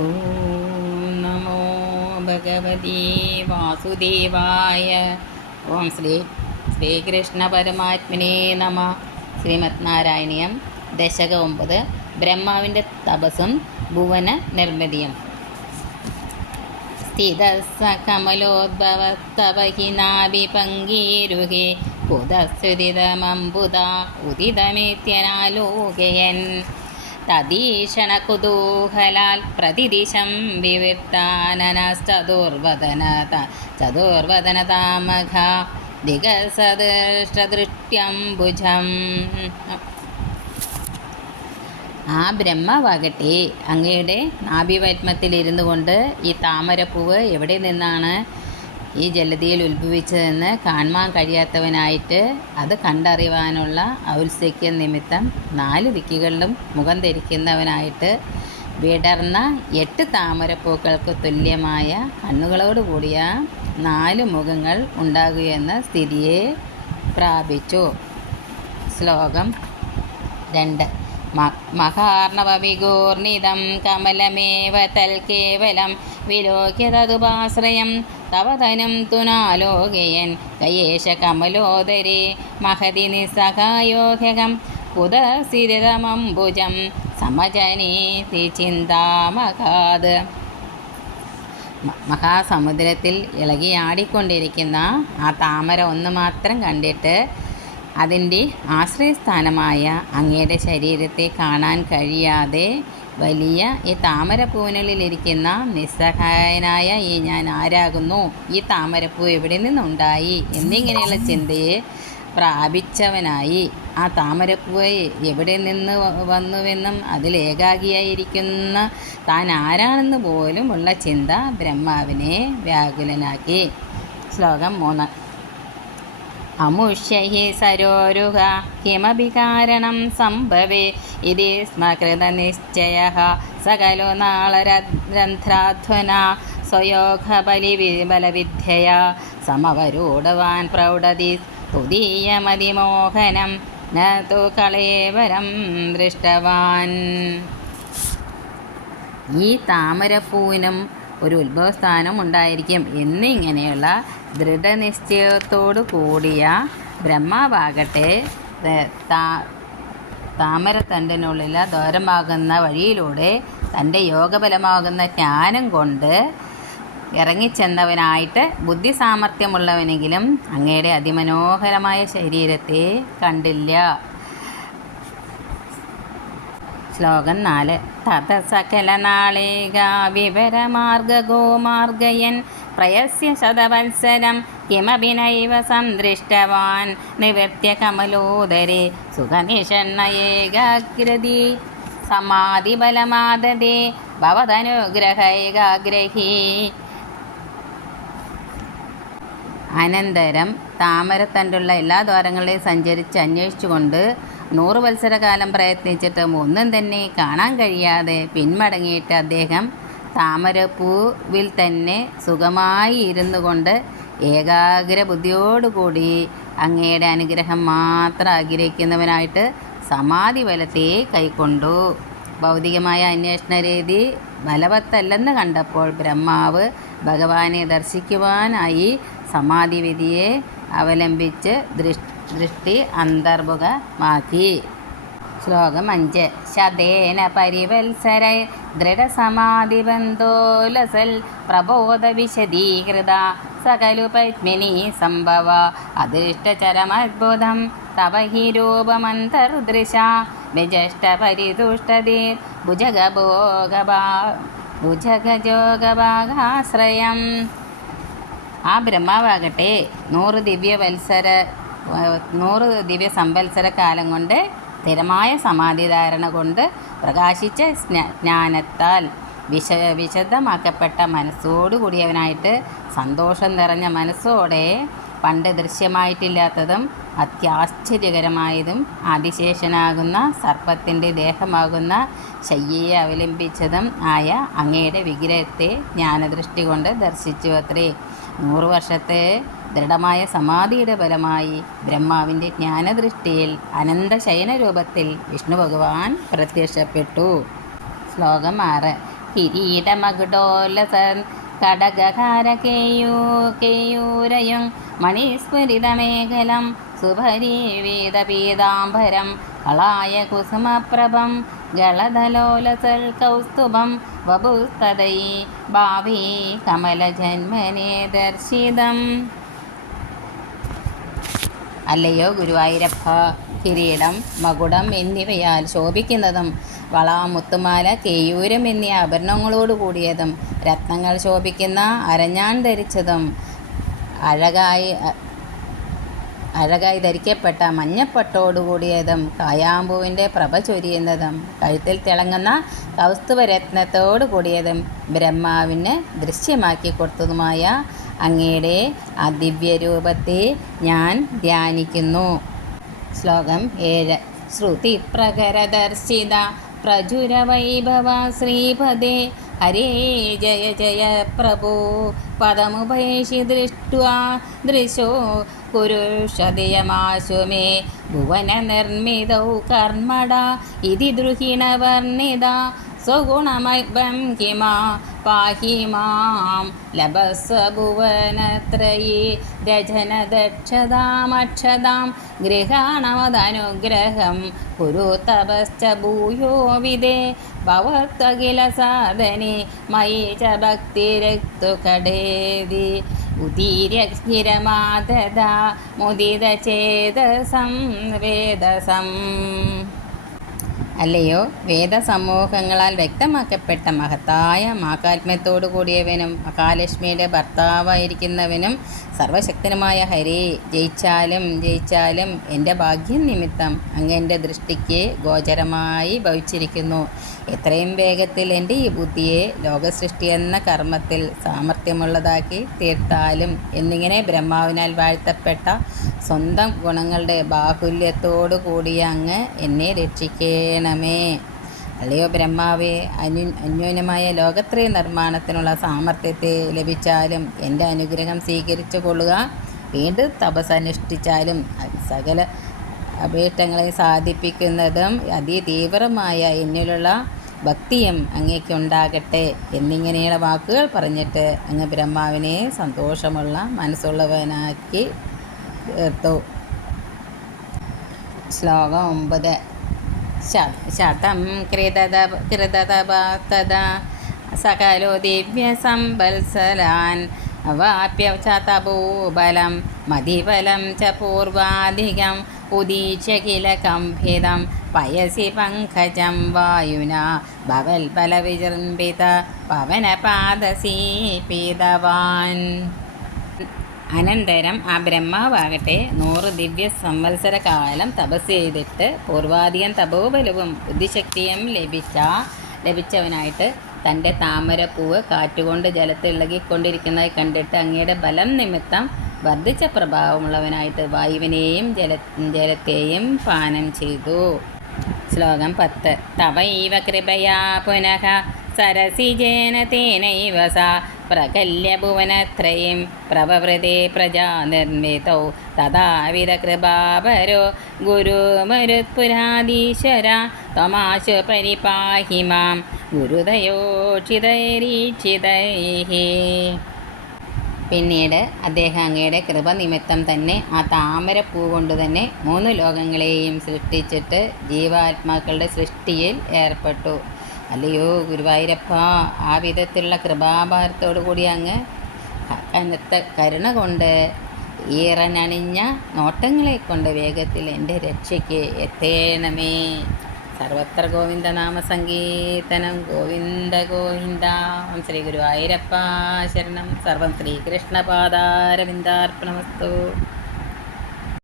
ഓം നമോ ഭഗവതി വാസുദേവായ ഓം ശ്രീ ശ്രീകൃഷ്ണ പരമാത്മനേ നമ ശ്രീമത് നാരായണീയം ദശക ഒമ്പത് ബ്രഹ്മാവിന്റെ തപസ്സും ഭുവന നിർമ്മിതിയും. സ്ഥിതസ്സ കമലോദ്ഭവസ്തവഹിനാഭിപങ്കീരുഹേ കുതസ്തുതിതമംബുത ഉദിതമിത്യനാലോകയൻ. തദീഷണകുതൂഹലാൽ പ്രതിദിശം വിവിർത്താനനശ്ചതുർവദന ചതുർവദനതാമഘ ദിഗസദൃഷ്ടദൃഷ്ട്യംബുജം ആ ബ്രഹ്മാവാകട്ടെ അങ്ങയുടെ നാഭിപത്മത്തിലിരുന്നു കൊണ്ട് ഈ താമരപ്പൂവ് എവിടെ നിന്നാണ് ഈ ജലതിയിൽ ഉത്ഭവിച്ചതെന്ന് കാണുവാൻ കഴിയാത്തവനായിട്ട് അത് കണ്ടറിയുവാനുള്ള ഔത്സുക്യ നിമിത്തം നാല് ദിക്കുകളിലും മുഖം ധരിക്കുന്നവനായിട്ട് വിടർന്ന എട്ട് താമരപ്പൂക്കൾക്ക് തുല്യമായ കണ്ണുകളോട് കൂടിയ നാല് മുഖങ്ങൾ ഉണ്ടാകുകയെന്ന സ്ഥിതിയെ പ്രാപിച്ചു. ശ്ലോകം രണ്ട്. മഹാർണവവിഗൂർണിതം കമലമേവ തൽ കേവലം വിലോക്യതതുപാശ്രയം തവതനം തുനാലോകയൻ കയേശ കമലോദരേ മഹതി നിസ്സഹായോഹ്യകം കുതസിരിതമംബുജം സമജനീതി ചിന്താമകാത്. മഹാസമുദ്രത്തിൽ ഇളകിയാടിക്കൊണ്ടിരിക്കുന്ന ആ താമര ഒന്ന് മാത്രം കണ്ടിട്ട് അതിന്റെ ആശ്രയസ്ഥാനമായ അങ്ങയുടെ ശരീരത്തെ കാണാൻ കഴിയാതെ വലിയ ഈ താമരപ്പൂവിനുള്ളിലിരിക്കുന്ന നിസ്സഹായനായ ഈ ഞാൻ ആരാകുന്നു? ഈ താമരപ്പൂ എവിടെ നിന്നുണ്ടായി? എന്നിങ്ങനെയുള്ള ചിന്തയെ പ്രാപിച്ചവനായി. ആ താമരപ്പൂവ് എവിടെ നിന്ന് വന്നുവെന്നും അതിൽ ഏകാഗിയായിരിക്കുന്ന താൻ ആരാണെന്ന് പോലും ഉള്ള ചിന്ത ബ്രഹ്മാവിനെ വ്യാകുലനാക്കി. ശ്ലോകം മൂന്ന്. അമുഷ്യൈ സരോരുഹ കിമപി കാരണം സംഭവേ. ഇതി സ്മകൃതനിശ്ചയ സകലു നാളരന്ധ്രാധ്വന സ്വയോഗബലിബലവിദ്യയ സമവരൂഢവാൻ പ്രൗഢതി തുതീയമതിമോഹനം ന തു കളേവരം ദൃഷ്ടവാൻ. ഈ താമരപ്പൂവിനും ഒരു ഉത്ഭവസ്ഥാനം ഉണ്ടായിരിക്കും എന്നിങ്ങനെയുള്ള ദൃഢനിശ്ചയത്തോടു കൂടിയ ബ്രഹ്മാവാകട്ടെ താ താമരത്തണ്ടിനുള്ളിൽ ദൂരമാകുന്ന വഴിയിലൂടെ തന്റെ യോഗബലമാകുന്ന ജ്ഞാനം കൊണ്ട് ഇറങ്ങിച്ചെന്നവനായിട്ട് ബുദ്ധി സാമർഥ്യമുള്ളവനെങ്കിലും അങ്ങയുടെ അതിമനോഹരമായ ശരീരത്തെ കണ്ടില്ല. ശ്ലോകം നാല്. തത സകല നാളേക വിവരമാർഗഗോമാർഗയൻ പ്രയസ്യ ശതവത്സരം കിമഭിനൈവ സന്ദൃഷ്ടവാൻ നിവൃത്യ കമലോദരെ സുഖനിഷണ്ണയേകാഗ്രതി സമാധിബലമാദതേ ഭവതനുഗ്രഹൈകാഗ്രഹി അനന്തരം താമരത്തണ്ടുള്ള എല്ലാ ദ്വാരങ്ങളെയും സഞ്ചരിച്ച് അന്വേഷിച്ചുകൊണ്ട് നൂറ് വത്സരകാലം പ്രയത്നിച്ചിട്ടും ഒന്നും തന്നെ കാണാൻ കഴിയാതെ പിന്മടങ്ങിയിട്ട് അദ്ദേഹം താമരപ്പൂവിൽ തന്നെ സുഖമായി ഇരുന്നു കൊണ്ട് ഏകാഗ്ര ബുദ്ധിയോടുകൂടി അങ്ങയുടെ അനുഗ്രഹം മാത്രം ആഗ്രഹിക്കുന്നവനായിട്ട് സമാധി ബലത്തെ കൈക്കൊണ്ടു. ഭൗതികമായ അന്വേഷണ രീതി ബലവത്തല്ലെന്ന് കണ്ടപ്പോൾ ബ്രഹ്മാവ് ഭഗവാനെ ദർശിക്കുവാനായി സമാധിവിധിയെ അവലംബിച്ച് ദൃഷ്ടി അന്തർമുഖമാക്കി. ശ്ലോകം അഞ്ച് ശതേന പരിവത്സര ദൃഢസമാധിബന്ധോലസൽ പ്രബോധ വിശദീകൃത സകലു പത്മിനി സംഭവ അദൃഷ്ടചരമദ്ഭുതം തവ ഹി രൂപമന്തർദൃശ വിജഷ്ടപരിതുഷ്ടതീർ ഭുജഗഭോഗഭാ ഭുജഗജോഗഭാഗാശ്രയം. ആ ബ്രഹ്മാവാകട്ടെ നൂറ് ദിവ്യവത്സര നൂറ് ദിവ്യ സംവത്സര കാലം കൊണ്ട് സ്ഥിരമായ സമാധിധാരണ കൊണ്ട് പ്രകാശിച്ച ജ്ഞാനത്താൽ വിശ വിശദമാക്കപ്പെട്ട മനസ്സോടുകൂടിയവനായിട്ട് സന്തോഷം നിറഞ്ഞ മനസ്സോടെ പണ്ട് ദൃശ്യമായിട്ടില്ലാത്തതും അത്യാശ്ചര്യകരമായതും അതിശേഷനാകുന്ന സർപ്പത്തിന്റെ ദേഹമാകുന്ന ശയ്യയെ അവലംബിച്ചതും ആയ അങ്ങയുടെ വിഗ്രഹത്തെ ജ്ഞാനദൃഷ്ടി കൊണ്ട് ദർശിച്ചു അത്രേ നൂറു വർഷത്തെ ദൃഢമായ സമാധിയുടെ ഫലമായി ബ്രഹ്മാവിന്റെ ജ്ഞാനദൃഷ്ടിയിൽ അനന്തശയന രൂപത്തിൽ വിഷ്ണു ഭഗവാൻ പ്രത്യക്ഷപ്പെട്ടു. ശ്ലോകം ആറ്. കിരീടമകുടോലസൻ കടകഹാര കേയൂ സുഭരീവേദ പീതാംബരം കളായ കുസുമപ്രഭം ഗളധലോലസൽ കൗസ്തുഭം വപുസ്തതയി ഭാവി കമലജന്മനെ ദർശിതം. അല്ലയോ ഗുരുവായൂരപ്പ കിരീടം മകുടം എന്നിവയാൽ ശോഭിക്കുന്നതും വള മുത്തുമാല കേയൂരം എന്നീ ആഭരണങ്ങളോട് കൂടിയതും രത്നങ്ങൾ ശോഭിക്കുന്ന അരഞ്ഞാൻ ധരിച്ചതും അഴകായി അഴകായി ധരിക്കപ്പെട്ട മഞ്ഞപ്പട്ടോടുകൂടിയതും കായാമ്പൂവിന്റെ പ്രഭ ചൊരിയുന്നതും കഴുത്തിൽ തിളങ്ങുന്ന കൗസ്തുവരത്നത്തോടു കൂടിയതും ബ്രഹ്മാവിന് ദൃശ്യമാക്കി കൊടുത്തതുമായ അങ്ങയുടെ ആ ദിവ്യരൂപത്തെ ഞാൻ ധ്യാനിക്കുന്നു. ശ്ലോകം ഏഴ്. ശ്രുതി പ്രകരദർശിത പ്രചുര വൈഭവ ശ്രീപദേ. ഹരേ ജയ ജയ പ്രഭോ. പദമുപേഷി ദൃഷ്ടുവാ ദൃശോ കുരുഷതയമാശു ഭുവന നിർമ്മിതൗ കർമ്മട ഇതി ദ്രുഹിണവർണിത സ്വഗുണമം കിമാ പാഹി മാം. ലഭസ്വഭുവനത്രയേ രചന ദക്ഷതാമക്ഷതാം ഗൃഹാണമതനുഗ്രഹം കുരു തപശ്ച ഭൂയോ വിദേ. ഭവത്വകില സാധനെ മയി ച ഭക്തിരക്തു കടേതി. ഉദീര്യസ്ഥിരമാദദ മുദിതചേതസം വേദസം. അല്ലയോ? വേദസമൂഹങ്ങളാൽ വ്യക്തമാക്കപ്പെട്ട മഹത്തായ മാഹാത്മ്യത്തോടു കൂടിയവനും മഹാലക്ഷ്മിയുടെ ഭർത്താവായിരിക്കുന്നവനും സർവശക്തനുമായ ഹരി ജയിച്ചാലും ജയിച്ചാലും എന്റെ ഭാഗ്യം നിമിത്തം അങ്ങ് എന്റെ ദൃഷ്ടിക്ക് ഗോചരമായി ഭവിച്ചിരിക്കുന്നു. എത്രയും വേഗത്തിൽ എന്റെ ഈ ബുദ്ധിയെ ലോകസൃഷ്ടി എന്ന കർമ്മത്തിൽ സാമർഥ്യമുള്ളതാക്കി തീർത്താലും എന്നിങ്ങനെ ബ്രഹ്മാവിനാൽ വാഴ്ത്തപ്പെട്ട സ്വന്തം ഗുണങ്ങളുടെ ബാഹുല്യത്തോടു കൂടി അങ്ങ് എന്നെ രക്ഷിക്കണമേ. അല്ലയോ ബ്രഹ്മാവേ അനു അന്യൂനമായ ലോകത്രയ നിർമ്മാണത്തിനുള്ള സാമർഥ്യത്തെ ലഭിച്ചാലും എന്റെ അനുഗ്രഹം സ്വീകരിച്ചു കൊള്ളുക. വീണ്ടും തപസ്സനുഷ്ഠിച്ചാലും സകല അഭീഷ്ടങ്ങളെ സാധിപ്പിക്കുന്നതും അതിതീവ്രമായ എന്നിലുള്ള ഭക്തിയും അങ്ങേക്കുണ്ടാകട്ടെ എന്നിങ്ങനെയുള്ള വാക്കുകൾ പറഞ്ഞിട്ട് അങ്ങ് ബ്രഹ്മാവിനെ സന്തോഷമുള്ള മനസ്സുള്ളവനാക്കി തീർത്തു. ശ്ലോകം ഒമ്പത്. ശതം കൃതത കൃതതപാത്തത സകലോ ദിവ്യസമ്പത്സരാൻ അവാപ്യ ചതഭൂബലം മതിബലം ച പൂർവാധികം ഉദീക്ഷ്യ കില കംഭിതം പയസി പങ്കജം വായുന. ഭവൽബലവിജൃംഭിത പവനപാദസീപിതവാൻ അനന്തരം ആ ബ്രഹ്മാവാകട്ടെ നൂറ് ദിവ്യ സംവത്സര കാലം തപസ് ചെയ്തിട്ട് പൂർവാധികം തപോബലവും ബുദ്ധിശക്തിയും ലഭിച്ച ലഭിച്ചവനായിട്ട് തന്റെ താമരപ്പൂവ് കാറ്റുകൊണ്ട് ജലത്തിൽ ഇളകിക്കൊണ്ടിരിക്കുന്നതായി കണ്ടിട്ട് അങ്ങയുടെ ബലം നിമിത്തം വർദ്ധിച്ച പ്രഭാവമുള്ളവനായിട്ട് വായുവിനെയും ജല ജലത്തെയും പാനം ചെയ്തു. ശ്ലോകം പത്ത്. തവൈവ കൃപയാ പുനഃ സരസിജേന തേനൈവ സ. പ്രകല്യ ഭുവനത്രയം പ്രവവൃതേ പ്രജാ നിർമ്മിതൗ തഥാവിധ കൃപാപരോ ഗുരുമരുത്പുരാധീശ്വര തമാശു പരിപാഹി മാം ഗുരുതയോക്ഷിതൈരീക്ഷിതൈः പിന്നീട് അദ്ദേഹം അങ്ങയുടെ കൃപ നിമിത്തം തന്നെ ആ താമരപ്പൂ കൊണ്ട് തന്നെ മൂന്ന് ലോകങ്ങളെയും സൃഷ്ടിച്ചിട്ട് ജീവാത്മാക്കളുടെ സൃഷ്ടിയിൽ ഏർപ്പെട്ടു. അല്ലയോ ഗുരുവായൂരപ്പ ആ വിധത്തിലുള്ള കൃപാഭാരത്തോടു കൂടി അങ്ങ് കനത്ത കരുണ കൊണ്ട് ഈറനണിഞ്ഞ നോട്ടങ്ങളെ കൊണ്ട് വേഗത്തിൽ എന്റെ രക്ഷയ്ക്ക് എത്തേണമേ. സർവത്ര ഗോവിന്ദ നാമ സങ്കീർത്തനം ഗോവിന്ദ ഗോവിന്ദ ഓം ശ്രീ ഗുരുവായൂരപ്പ ശരണം. സർവം ശ്രീകൃഷ്ണപാദാരവിന്ദാർപ്പണമസ്തു.